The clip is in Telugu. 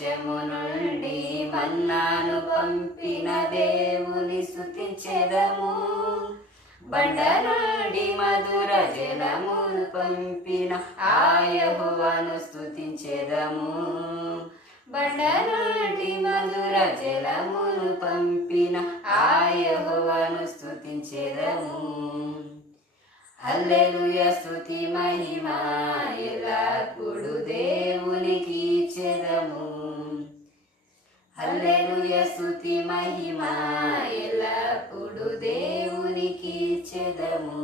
ఆకాశము నుండి మన్నాను పంపిన దేవుని స్తుతించెదము. బండ నుండి మధుర జలమును పంపిన ఆ యెహోవాను స్తుతించెదము. బండ నుండి మధుర జలమును పంపిన ఆ యెహోవాను స్తుతించెదము. హల్లెలూయా స్తుతి మహిమ ఎల్లప్పుడు దేవునికి ఇచ్చెదము. హల్లెలూయా స్తుతి మహిమ ఎల్లప్పుడు దేవునికి ఇచ్చెదము.